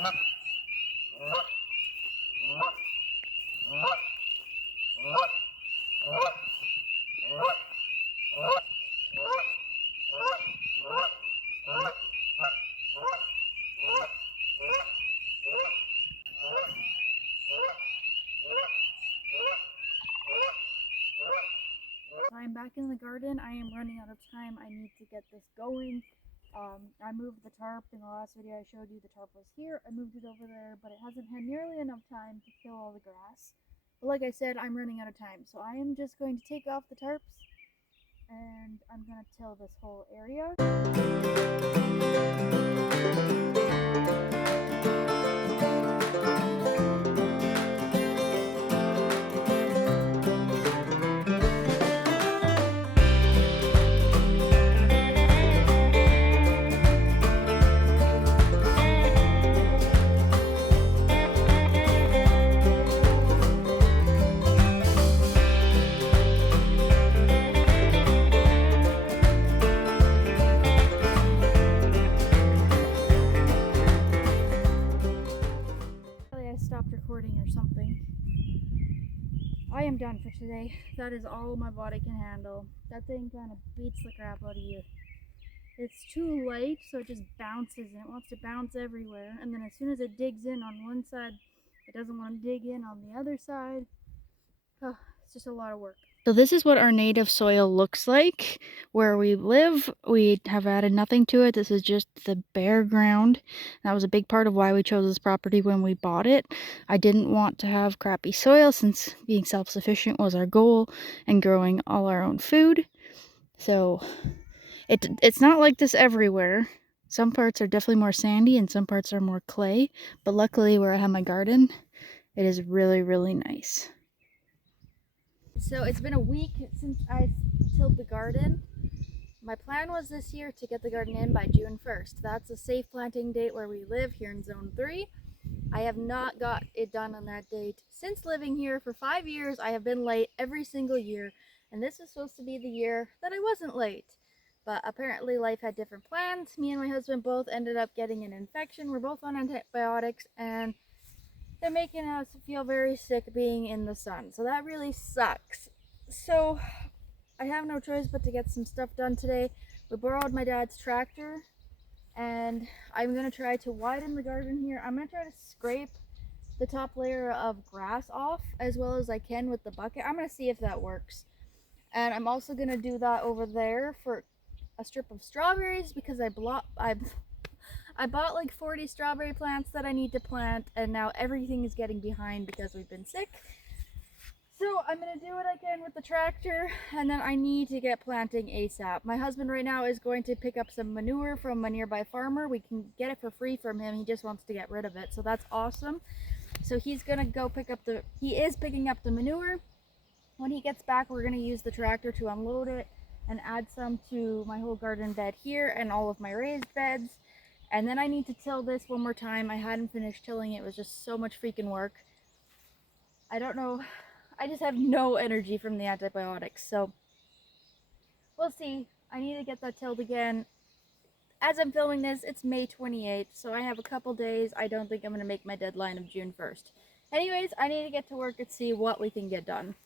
I'm back in the garden. I am running out of time. I need to get this going. I moved the tarp. In the last video I showed you the tarp was here. I moved it over there, but it hasn't had nearly enough time to kill all the grass. But like I said, I'm running out of time. So I am just going to take off the tarps and I'm going to till this whole area. Stopped recording or something. I am done for today. That is all my body can handle. That thing kind of beats the crap out of you. It's too light, so it just bounces and it wants to bounce everywhere. And then as soon as it digs in on one side, it doesn't want to dig in on the other side. Oh, it's just a lot of work. So this is what our native soil looks like where we live. We have added nothing to it. This is just the bare ground. That was a big part of why we chose this property when we bought it. I didn't want to have crappy soil since being self-sufficient was our goal and growing all our own food. So it's not like this everywhere. Some parts are definitely more sandy and some parts are more clay. But luckily where I have my garden, it is really, really nice. So it's been a week since I tilled the garden. My plan was this year to get the garden in by June 1st. That's a safe planting date where we live here in Zone 3. I have not got it done on that date. Since living here for 5 years, I have been late every single year, and this is supposed to be the year that I wasn't late. But apparently life had different plans. Me and my husband both ended up getting an infection. We're both on antibiotics, and they're making us feel very sick being in the sun. So that really sucks. So I have no choice but to get some stuff done today. We borrowed my dad's tractor and I'm going to try to widen the garden here. I'm going to try to scrape the top layer of grass off as well as I can with the bucket. I'm going to see if that works. And I'm also going to do that over there for a strip of strawberries because I bought like 40 strawberry plants that I need to plant, and now everything is getting behind because we've been sick. So I'm going to do what I can with the tractor, and then I need to get planting ASAP. My husband right now is going to pick up some manure from a nearby farmer. We can get it for free from him. He just wants to get rid of it, so that's awesome. So he's going to go he is picking up the manure. When he gets back, we're going to use the tractor to unload it and add some to my whole garden bed here and all of my raised beds. And then I need to till this one more time. I hadn't finished tilling. It was just so much freaking work. I don't know. I just have no energy from the antibiotics. So we'll see. I need to get that tilled again. As I'm filming this, it's May 28th. So I have a couple days. I don't think I'm going to make my deadline of June 1st. Anyways, I need to get to work and see what we can get done.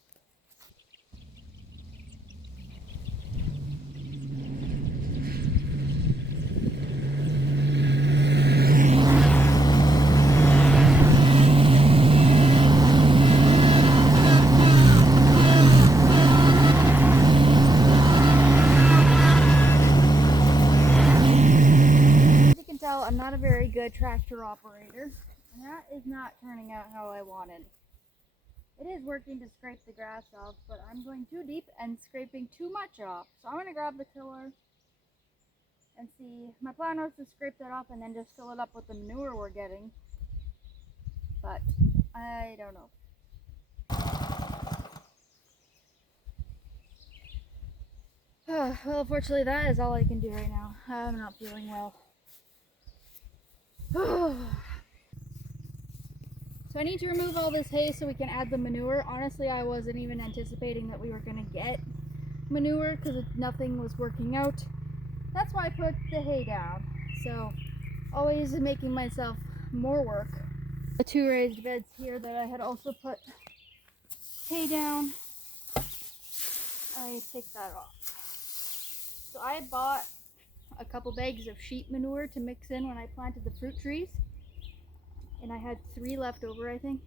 I'm not a very good tractor operator, and that is not turning out how I wanted. It is working to scrape the grass off, but I'm going too deep and scraping too much off. So I'm going to grab the tiller and see. My plan was to scrape that off and then just fill it up with the manure we're getting, but I don't know. Well, unfortunately that is all I can do right now. I'm not feeling well. So I need to remove all this hay so we can add the manure. Honestly, I wasn't even anticipating that we were going to get manure because nothing was working out. That's why I put the hay down. So always making myself more work. The 2 raised beds here that I had also put hay down, I take that off. So I bought a couple bags of sheep manure to mix in when I planted the fruit trees, and I had 3 left over, I think.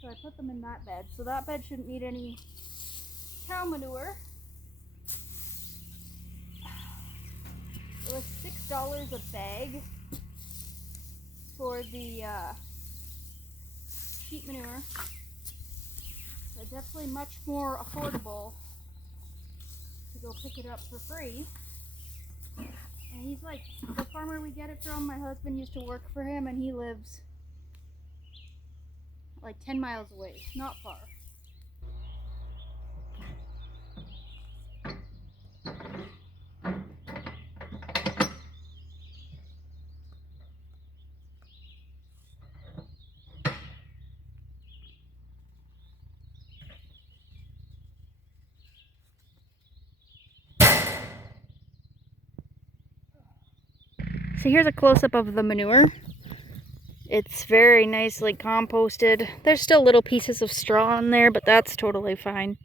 So I put them in that bed. So that bed shouldn't need any cow manure. It was $6 a bag for the sheep manure. So definitely much more affordable to go pick it up for free. And he's like, the farmer we get it from, my husband used to work for him, and he lives like 10 miles away, not far. So here's a close-up of the manure. It's very nicely composted. There's still little pieces of straw in there, but that's totally fine.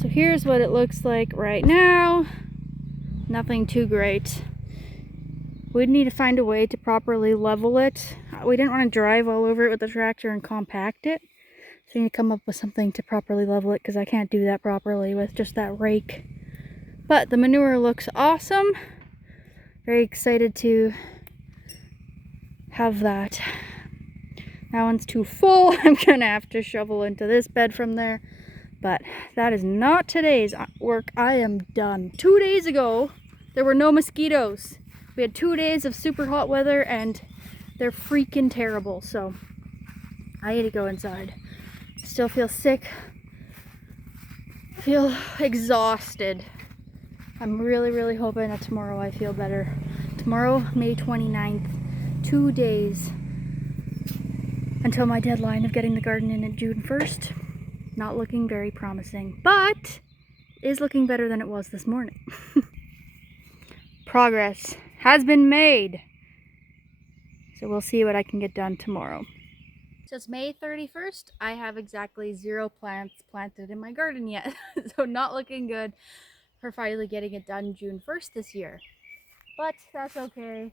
So here's what it looks like right now. Nothing too great. We'd need to find a way to properly level it. We didn't want to drive all over it with the tractor and compact it. So we need to come up with something to properly level it, because I can't do that properly with just that rake. But the manure looks awesome. Very excited to have that. That one's too full. I'm gonna have to shovel into this bed from there. But that is not today's work. I am done. 2 days ago, there were no mosquitoes. We had 2 days of super hot weather, and they're freaking terrible. So I need to go inside. Still feel sick. Feel exhausted. I'm really hoping that tomorrow I feel better. Tomorrow, May 29th, 2 days until my deadline of getting the garden in at June 1st. Not looking very promising, but is looking better than it was this morning. Progress has been made. So we'll see what I can get done tomorrow. So it's May 31st. I have exactly 0 plants planted in my garden yet. So not looking good for finally getting it done June 1st this year. But that's okay.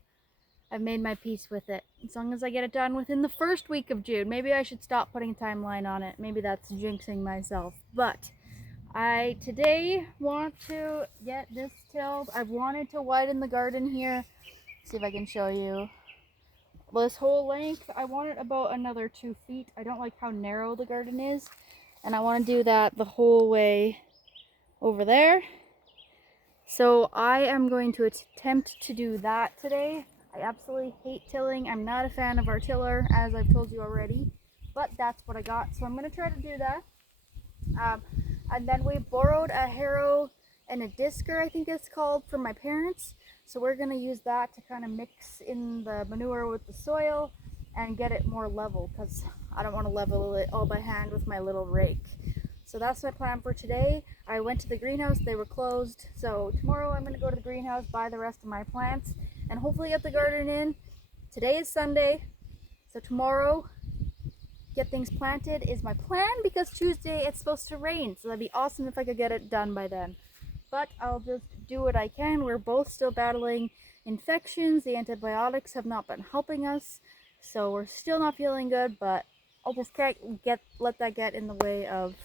I've made my peace with it. As long as I get it done within the first week of June. Maybe I should stop putting a timeline on it. Maybe that's jinxing myself. But I today want to get this tilled. I've wanted to widen the garden here. See if I can show you. This whole length, I want it about another 2 feet. I don't like how narrow the garden is. And I want to do that the whole way over there. So I am going to attempt to do that today. I absolutely hate tilling. I'm not a fan of our tiller, as I've told you already. but that's what I got. So I'm gonna try to do that. And then we borrowed a harrow and a disker, I think it's called, from my parents. So we're gonna use that to kind of mix in the manure with the soil and get it more level, because I don't want to level it all by hand with my little rake. So that's my plan for today. I went to the greenhouse, they were closed. So tomorrow I'm gonna go to the greenhouse, buy the rest of my plants, and hopefully get the garden in. Today is Sunday, so tomorrow get things planted is my plan, because Tuesday it's supposed to rain, so that'd be awesome if I could get it done by then. But I'll just do what I can. We're both still battling infections. The antibiotics have not been helping us, so we're still not feeling good, but I just can't let that get in the way of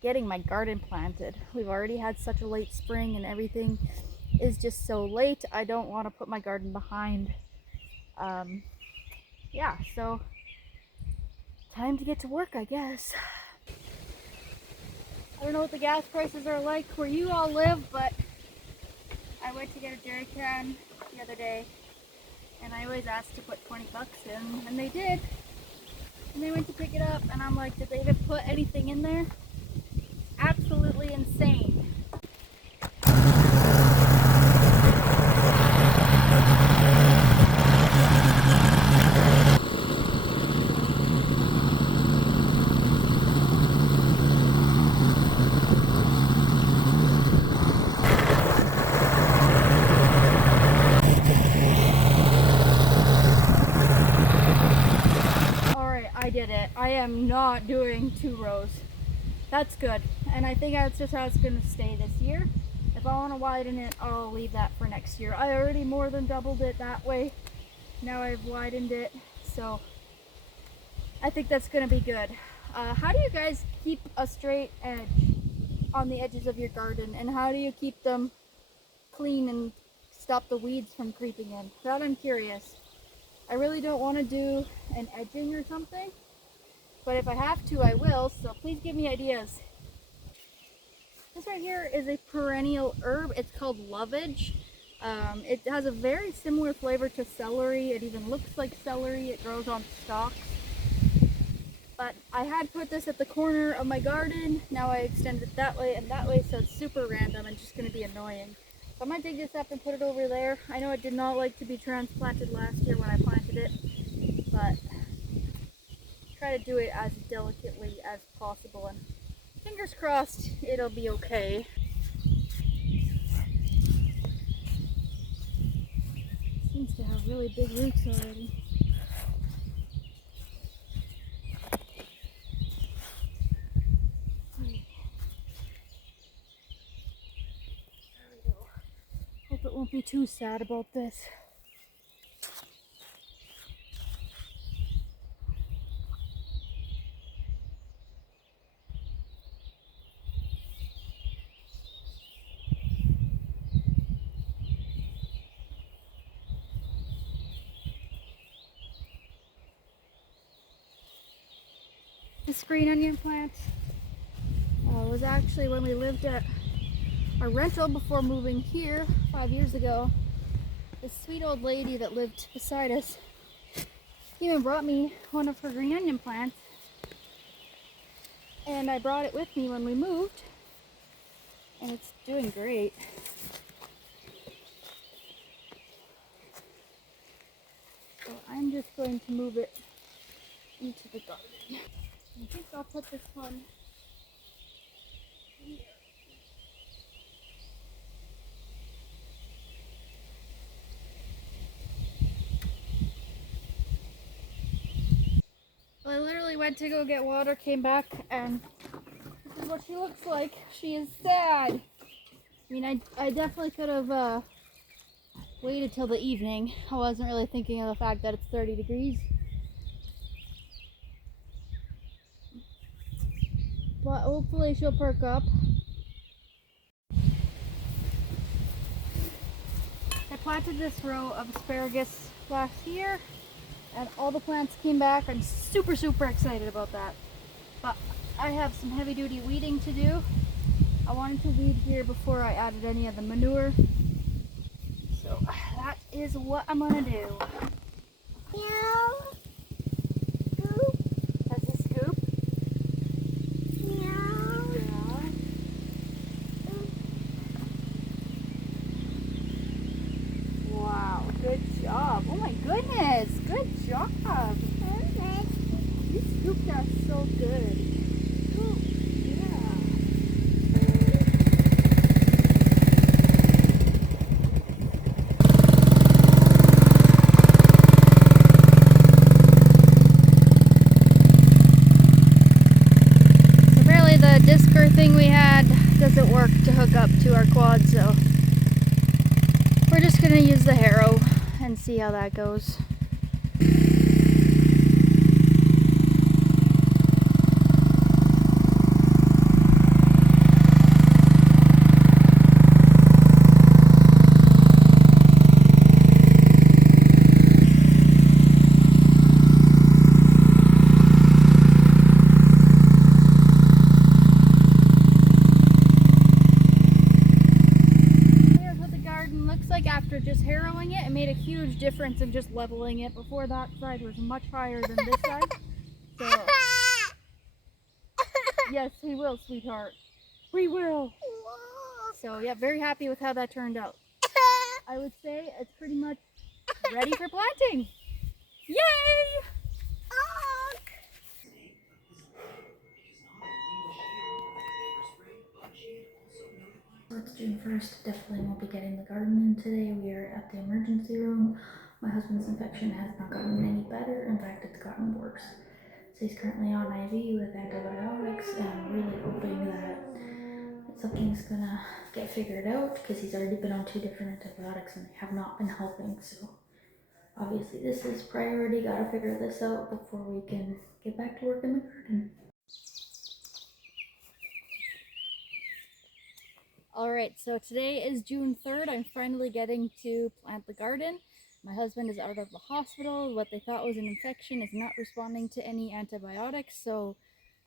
getting my garden planted. We've already had such a late spring and everything is just so late. I don't want to put my garden behind. Yeah, so time to get to work, I guess. I don't know what the gas prices are like where you all live, but I went to get a jerry can the other day, and I always asked to put 20 bucks in, and they did. And they went to pick it up, and I'm like, did they even put anything in there? Absolutely insane. I did it. I am not doing 2 rows. That's good. And I think that's just how it's going to stay this year. If I want to widen it, I'll leave that for next year. I already more than doubled it that way. Now I've widened it. So I think that's going to be good. How do you guys keep a straight edge on the edges of your garden? And how do you keep them clean and stop the weeds from creeping in? That I'm curious. I really don't want to do an edging or something, but if I have to, I will, so please give me ideas. This right here is a perennial herb. It's called lovage. It has a very similar flavor to celery. It even looks like celery. It grows on stalks. But I had put this at the corner of my garden. Now I extended it that way and that way, so it's super random and just going to be annoying. So I might dig this up and put it over there. I know it did not like to be transplanted last year when I planted it, but try to do it as delicately as possible, and fingers crossed it'll be okay. Seems to have really big roots already. Hope it won't be too sad about this. This green onion plant was actually when we lived at our rental before moving here 5 years ago. This sweet old lady that lived beside us even brought me one of her green onion plants, and I brought it with me when we moved, and it's doing great. So I'm just going to move it into the garden. I think I'll put this one here. Well, I literally went to go get water, came back, and this is what she looks like. She is sad. I mean, I definitely could have waited till the evening. I wasn't really thinking of the fact that it's 30 degrees. But hopefully she'll perk up. I planted this row of asparagus last year, and all the plants came back. I'm super excited about that. But I have some heavy duty weeding to do. I wanted to weed here before I added any of the manure. So that is what I'm gonna do. Does this Yeah, so good. Ooh, yeah. So apparently the discer thing we had doesn't work to hook up to our quad, so we're just gonna use the harrow and see how that goes. After just harrowing it, it made a huge difference in just leveling it. Before, that side was much higher than this side. So, yes, we will, sweetheart. We will. So, yeah, very happy with how that turned out. I would say it's pretty much ready for planting. Yay! So it's June 1st, definitely won't be getting the garden in today. We are at the emergency room. My husband's infection has not gotten any better. In fact, it's gotten worse. So he's currently on IV with antibiotics, and I'm really hoping that something's gonna get figured out, because he's already been on 2 different antibiotics and they have not been helping. So obviously this is priority. Gotta figure this out before we can get back to work in the garden. Alright, so today is June 3rd. I'm finally getting to plant the garden. My husband is out of the hospital. What they thought was an infection is not responding to any antibiotics, so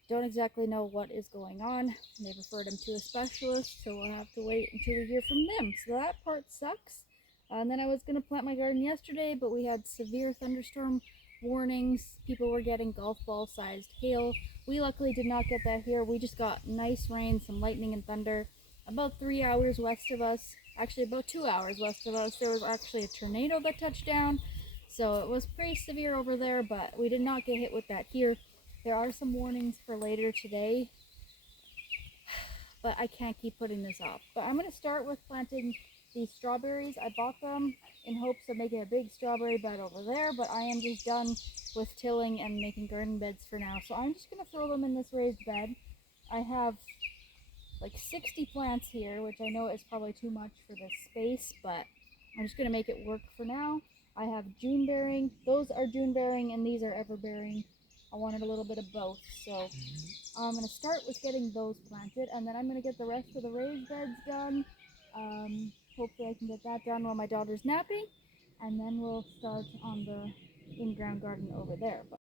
don't exactly know what is going on. They referred him to a specialist, so we'll have to wait until we hear from them. So that part sucks. And then I was going to plant my garden yesterday, but we had severe thunderstorm warnings. People were getting golf ball sized hail. We luckily did not get that here. We just got nice rain, some lightning and thunder. About 3 hours west of us, actually about 2 hours west of us, there was actually a tornado that touched down. So it was pretty severe over there, but we did not get hit with that here. There are some warnings for later today, but I can't keep putting this off. But I'm going to start with planting these strawberries. I bought them in hopes of making a big strawberry bed over there, but I am just done with tilling and making garden beds for now. So I'm just going to throw them in this raised bed. I have like 60 plants here, which I know is probably too much for this space, but I'm just going to make it work for now. I have June bearing. Those are June bearing and these are ever bearing. I wanted a little bit of both, so I'm going to start with getting those planted, and then I'm going to get the rest of the raised beds done. Hopefully I can get that done while my daughter's napping, and then we'll start on the in-ground garden over there. But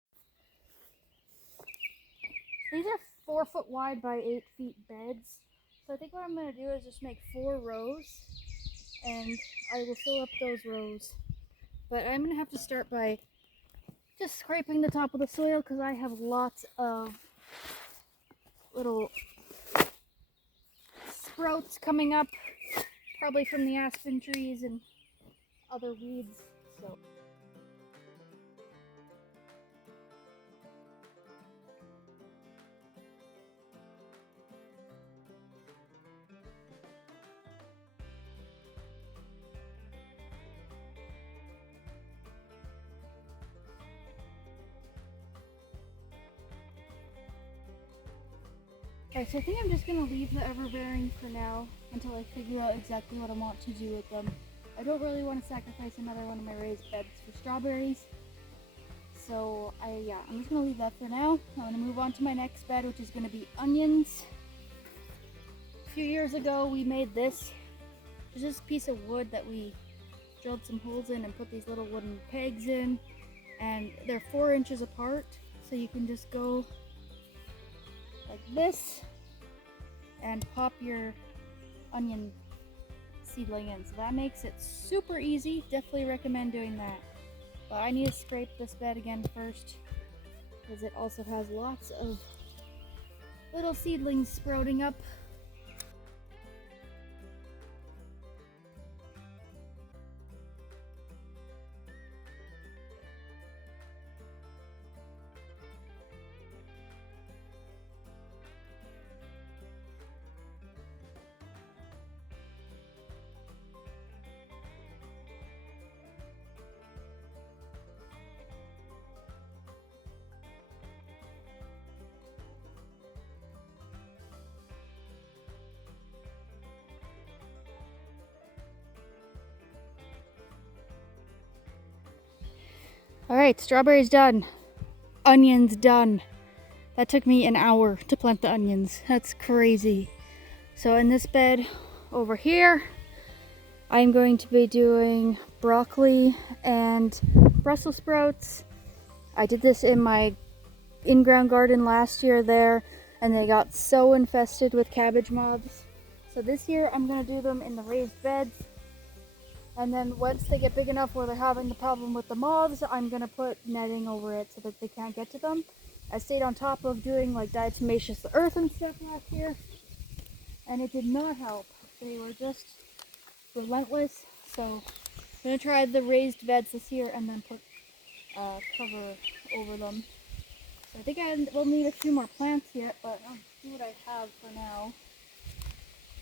these are 4 foot wide by 8 feet beds. So I think what I'm going to do is just make 4 rows, and I will fill up those rows. But I'm going to have to start by just scraping the top of the soil, because I have lots of little sprouts coming up, probably from the aspen trees and other weeds. So okay, so I think I'm just going to leave the everbearing for now until I figure out exactly what I want to do with them. I don't really want to sacrifice another one of my raised beds for strawberries. So I'm just going to leave that for now. I'm going to move on to my next bed, which is going to be onions. A few years ago we made this. It's just a piece of wood that we drilled some holes in and put these little wooden pegs in. And they're 4 inches apart, so you can just go like this and pop your onion seedling in. So that makes it super easy. Definitely recommend doing that. But I need to scrape this bed again first, because it also has lots of little seedlings sprouting up. All right, strawberries done. Onions done. That took me an hour to plant the onions. That's crazy. So in this bed over here, I'm going to be doing broccoli and Brussels sprouts. I did this in my in-ground garden last year there, and they got so infested with cabbage moths. So this year I'm gonna do them in the raised beds. And then once they get big enough where they're having the problem with the moths, I'm gonna put netting over it so that they can't get to them. I stayed on top of doing like diatomaceous earth and stuff last year, and it did not help. They were just relentless. So I'm gonna try the raised beds this year and then put cover over them. So I think I will need a few more plants yet, but I'll see what I have for now.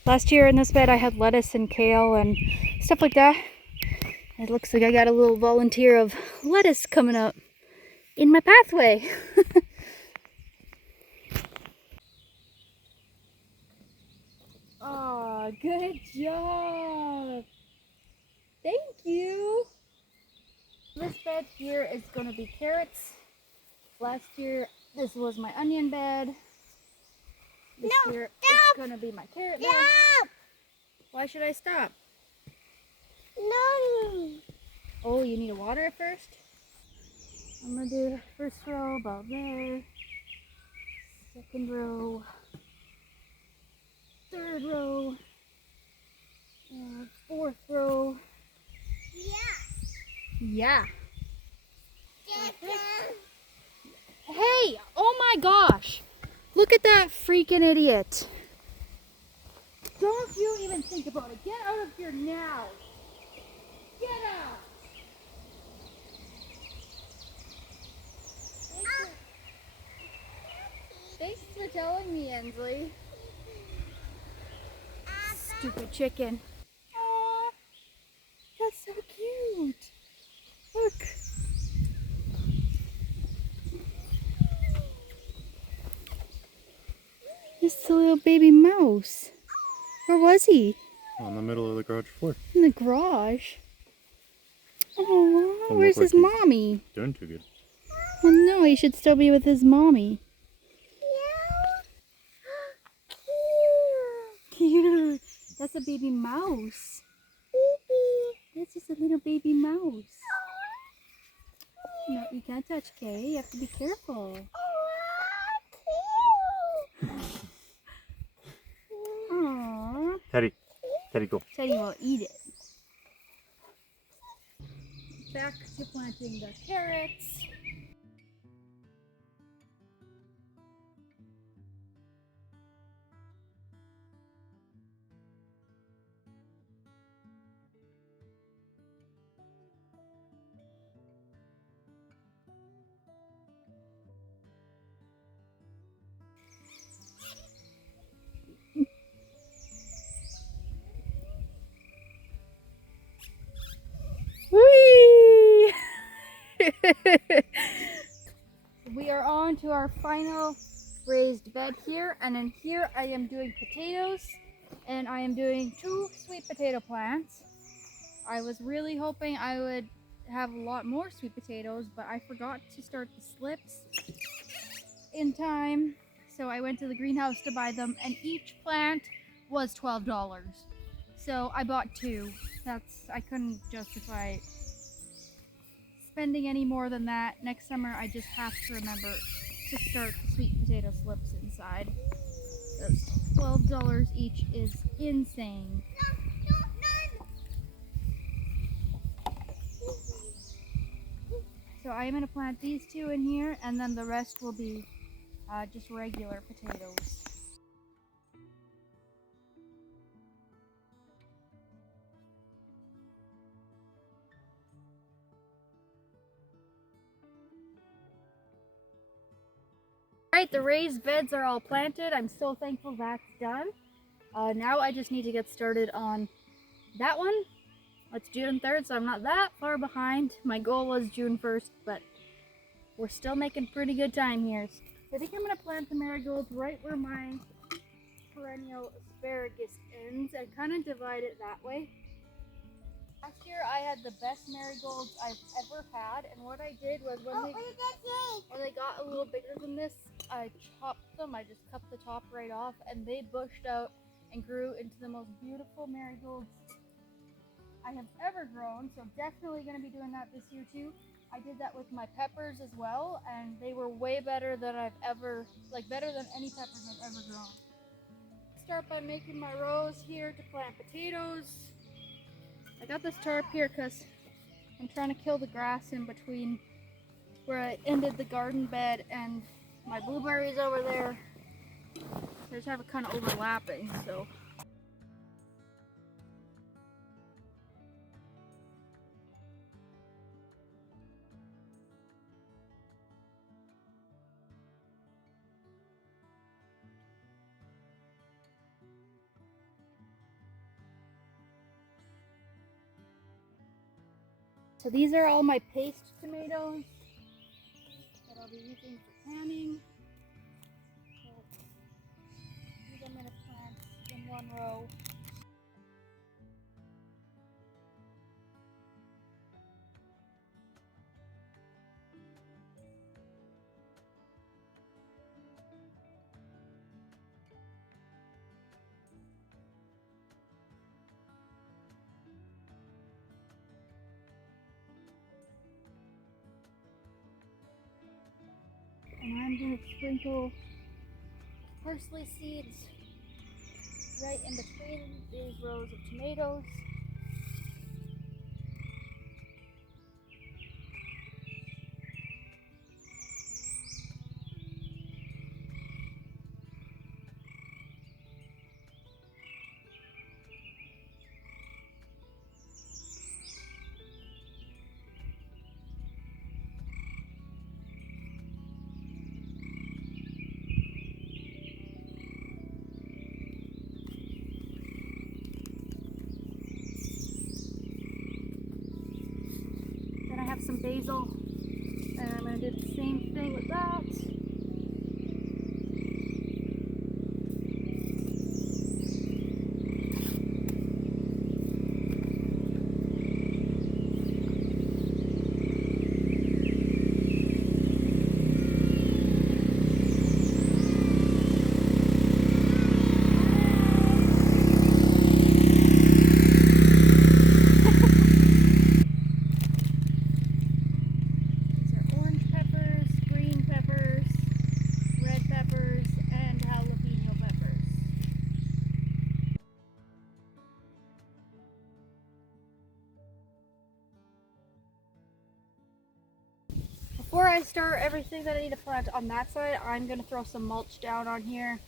Last year in this bed I had lettuce and kale and stuff like that. It looks like I got a little volunteer of lettuce coming up in my pathway. Aw, good job! Thank you! This bed here is going to be carrots. Last year this was my onion bed. This year it's going to be my carrot bed. Why should I stop? No! Oh, you need to water it first? I'm going to do first row about there. Second row. Third row. Fourth row. Yeah. Hey, oh my gosh. Look at that freaking idiot. Don't you even think about it. Get out of here now. Get out. Thanks for telling me, Ensley. Stupid chicken. Aww, that's so cute. Look. Just a little baby mouse. Where was he? On the middle of the garage floor. In the garage? Oh, where's his mommy? Doing too good. Well, no, he should still be with his mommy. Cute. That's a baby mouse. That's just a little baby mouse. No, you can't touch Kay. You have to be careful. Aww. Teddy, go. Teddy will eat it. Back to planting the carrots. Whee! We are on to our final raised bed here, and in here I am doing potatoes, and I am doing 2 sweet potato plants. I was really hoping I would have a lot more sweet potatoes, but I forgot to start the slips in time, so I went to the greenhouse to buy them, and each plant was $12. So I bought 2. I couldn't justify spending any more than that. Next summer I just have to remember to start the sweet potato slips inside. $12 each is insane. So I am going to plant these 2 in here, and then the rest will be just regular potatoes. Alright, the raised beds are all planted. I'm so thankful that's done. Now I just need to get started on that one. It's June 3rd, so I'm not that far behind. My goal was June 1st, but we're still making pretty good time here. I think I'm going to plant the marigolds right where my perennial asparagus ends and kind of divide it that way. Last year I had the best marigolds I've ever had, and what I did was when they got a little bigger than this, I chopped them. I just cut the top right off, and they bushed out and grew into the most beautiful marigolds I have ever grown. So definitely going to be doing that this year too. I did that with my peppers as well, and they were way better than better than any peppers I've ever grown. Start by making my rows here to plant potatoes. I got this tarp here because I'm trying to kill the grass in between where I ended the garden bed and my blueberries over there. They just have it kind of overlapping, so. So these are all my paste tomatoes that I'll be using for canning. So these I'm going to plant in one row. And I'm going to sprinkle parsley seeds right in between these rows of tomatoes. Then I have some basil, and I'm going to do the same thing with that. Before I start everything that I need to plant on that side, I'm going to throw some mulch down on here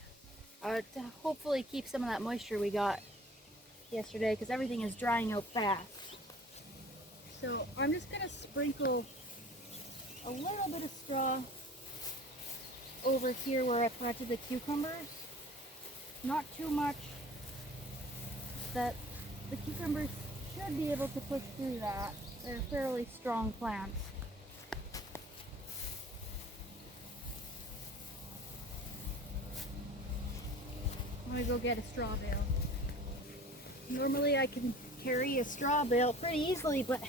to hopefully keep some of that moisture we got yesterday, because everything is drying out fast. So I'm just going to sprinkle a little bit of straw over here where I planted the cucumbers. Not too much, that the cucumbers should be able to push through that. They're fairly strong plants. I'm gonna go get a straw bale. Normally I can carry a straw bale pretty easily, but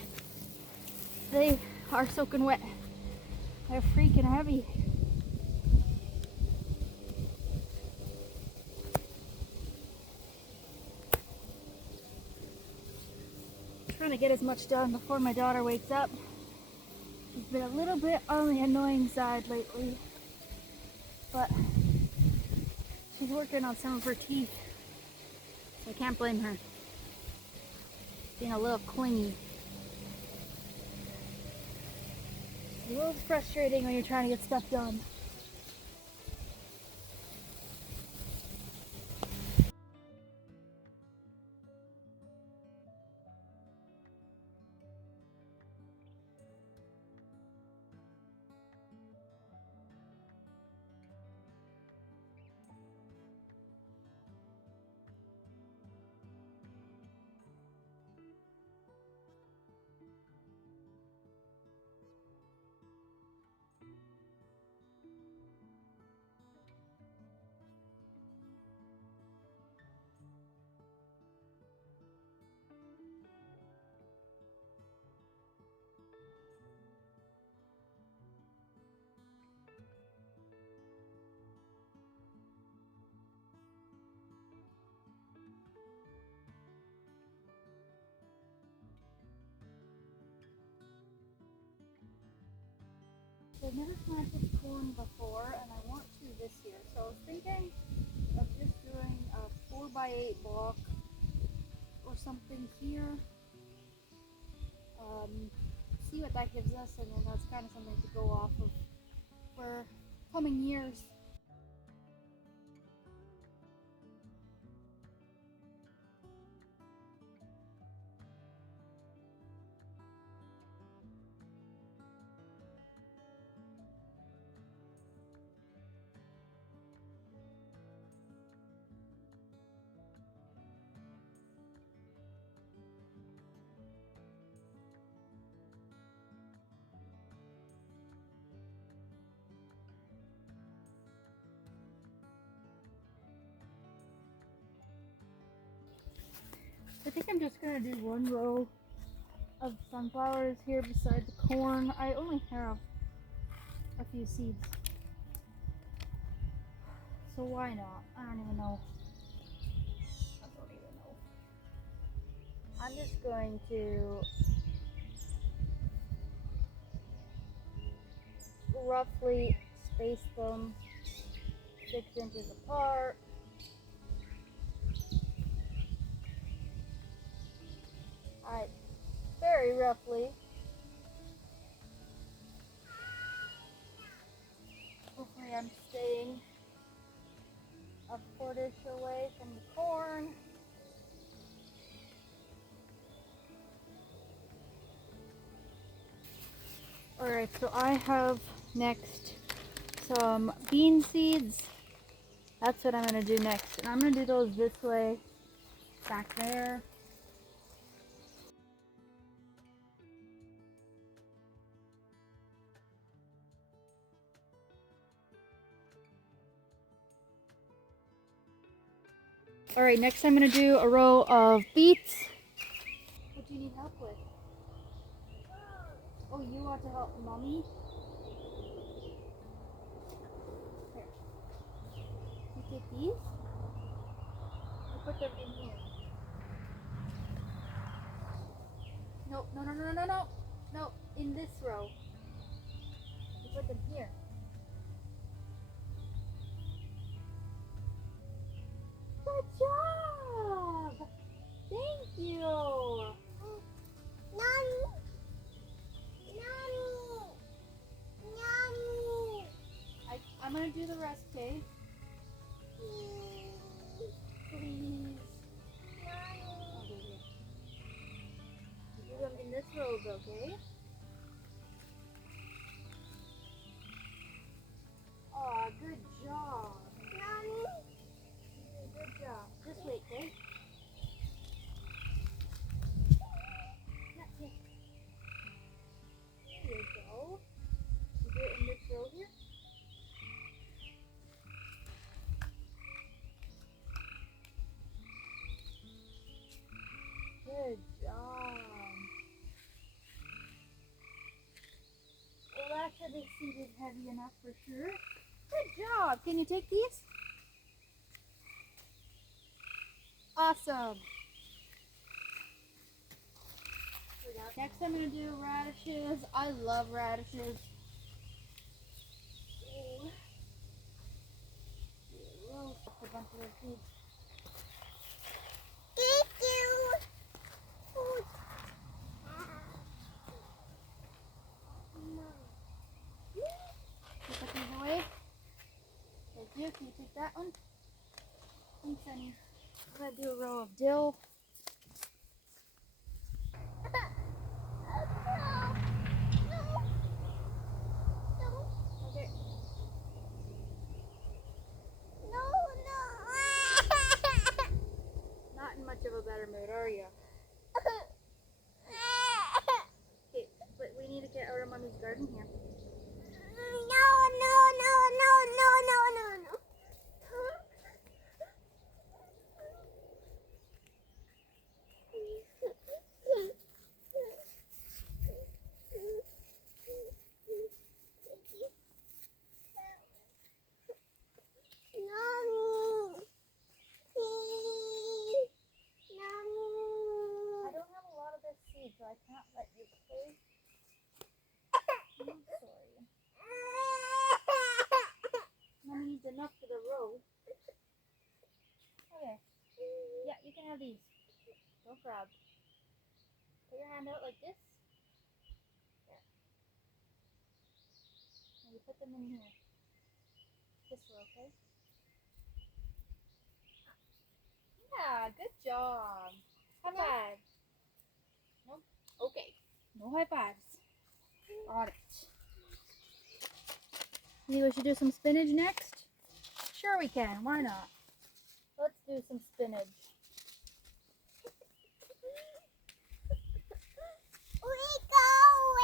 they are soaking wet. They're freaking heavy. I'm trying to get as much done before my daughter wakes up. She's been a little bit on the annoying side lately, but she's working on some of her teeth. I can't blame her. Being a little clingy. It's a little frustrating when you're trying to get stuff done. I've never planted corn before, and I want to this year. So I was thinking of just doing a 4x8 block or something here. See what that gives us, and then that's kind of something to go off of for coming years. I think I'm just gonna do one row of sunflowers here beside the corn. I only have a few seeds, so why not? I don't even know. I'm just going to roughly space them 6 inches apart. Alright, very roughly. Hopefully I'm staying a foot-ish away from the corn. Alright, so I have next some bean seeds. That's what I'm going to do next. And I'm going to do those this way, back there. Alright, next I'm going to do a row of beets. What do you need help with? Oh, you want to help Mommy? Here. You take these? You put them in here. No, no, no, no, no, no. No, in this row. You put them here. Good job! Thank you! Mommy! Mommy! Mommy! I'm gonna do the rest, okay? Please. Okay, here. You do them in this robe, okay? Aw, good job. Mommy? Good job. Just wait, okay? There you go. You do it in this row here? Good job. Well, that should be seated heavy enough for sure. Good job. Can you take these? Awesome. Next I'm going to do radishes. I love radishes. Ooh. Roast a bunch of their seeds. Thank you. You put these away. Thank you. Can you take that one? Thanks, honey. I'm going to do a row of dill. Okay. Not in much of a better mood, are you? Okay, but we need to get out of Mommy's garden here. No. You can have these. Don't grab. Put your hand out like this. There. And you put them in here. This row, okay? Yeah, good job. High five. Nope. Okay. No high fives. Got it. You think we should do some spinach next? Sure we can. Why not? Let's do some spinach.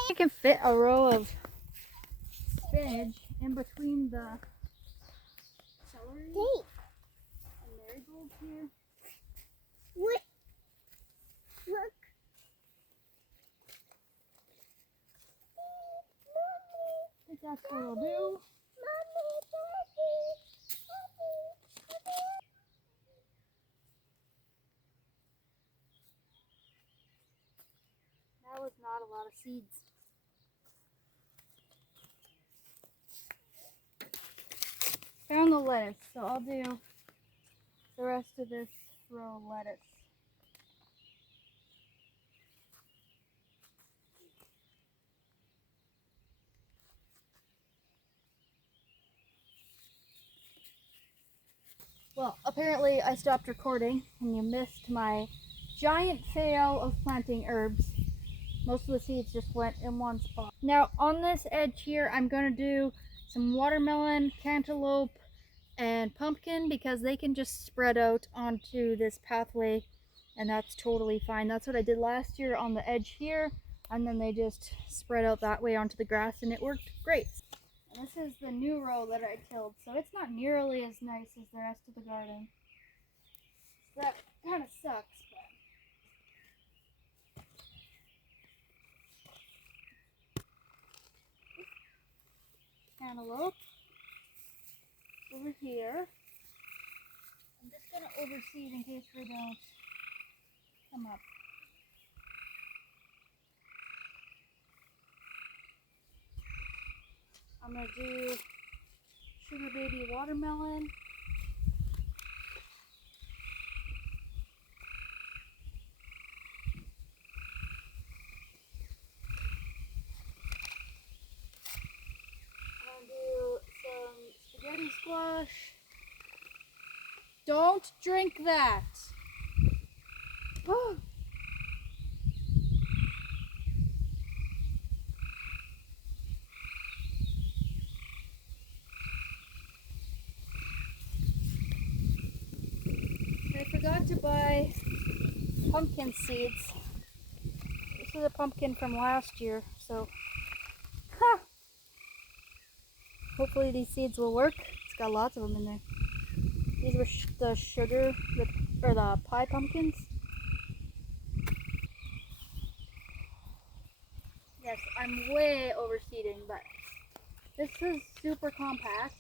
I can fit a row of spinach in between the celery and marigolds here. What? Look. I think that's what we'll do. That was not a lot of seeds. Found the lettuce, so I'll do the rest of this row of lettuce. Well, apparently I stopped recording and you missed my giant fail of planting herbs. Most of the seeds just went in one spot. Now on this edge here, I'm going to do some watermelon, cantaloupe, and pumpkin because they can just spread out onto this pathway and that's totally fine. That's what I did last year on the edge here, and then they just spread out that way onto the grass and it worked great. And this is the new row that I tilled, so it's not nearly as nice as the rest of the garden. So that kind of sucks, but cantaloupe over here. I'm just going to overseed in case they don't come up. I'm going to do sugar baby watermelon. I'm going to do some spaghetti squash. Don't drink that. Oh. I forgot to buy pumpkin seeds. This is a pumpkin from last year, so hopefully these seeds will work. It's got lots of them in there. These were the sugar, or the pie pumpkins. Yes, I'm way overseeding, but this is super compact.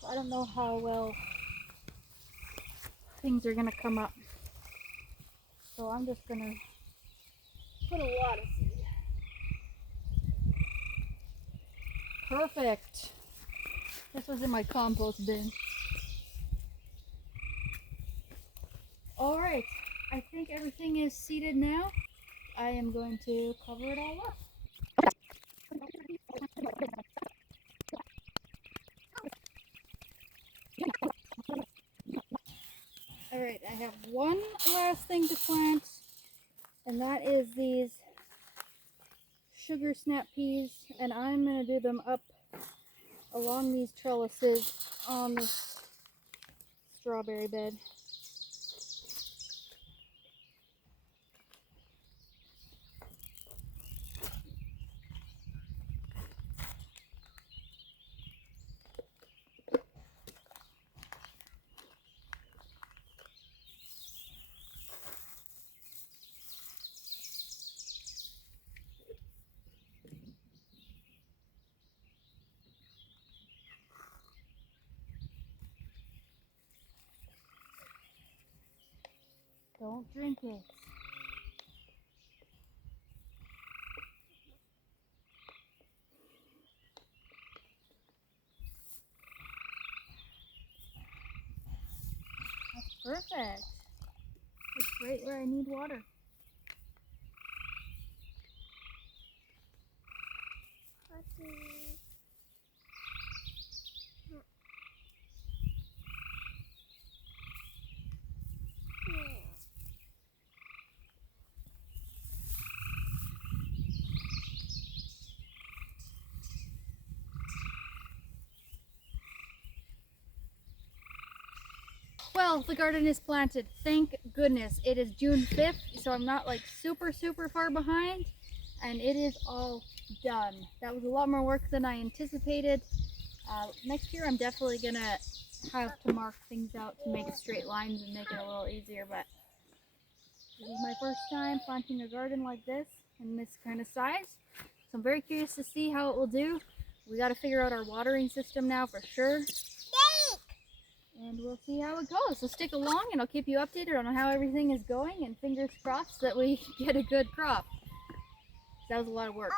So I don't know how well things are gonna come up. So I'm just gonna put a lot of seed. Perfect. This was in my compost bin. Alright, I think everything is seeded now. I am going to cover it all up. Alright, I have one last thing to plant, and that is these sugar snap peas, and I'm going to do them up along these trellises on this strawberry bed. Don't drink it. That's perfect. right where I need water. Well, the garden is planted. Thank goodness. It is June 5th, so I'm not like super far behind, and it is all done. That was a lot more work than I anticipated. Next year I'm definitely gonna have to mark things out to make straight lines and make it a little easier, but this is my first time planting a garden like this in this kind of size, so I'm very curious to see how it will do. We got to figure out our watering system now for sure. And we'll see how it goes. So stick along and I'll keep you updated on how everything is going, and fingers crossed that we get a good crop. That was a lot of work.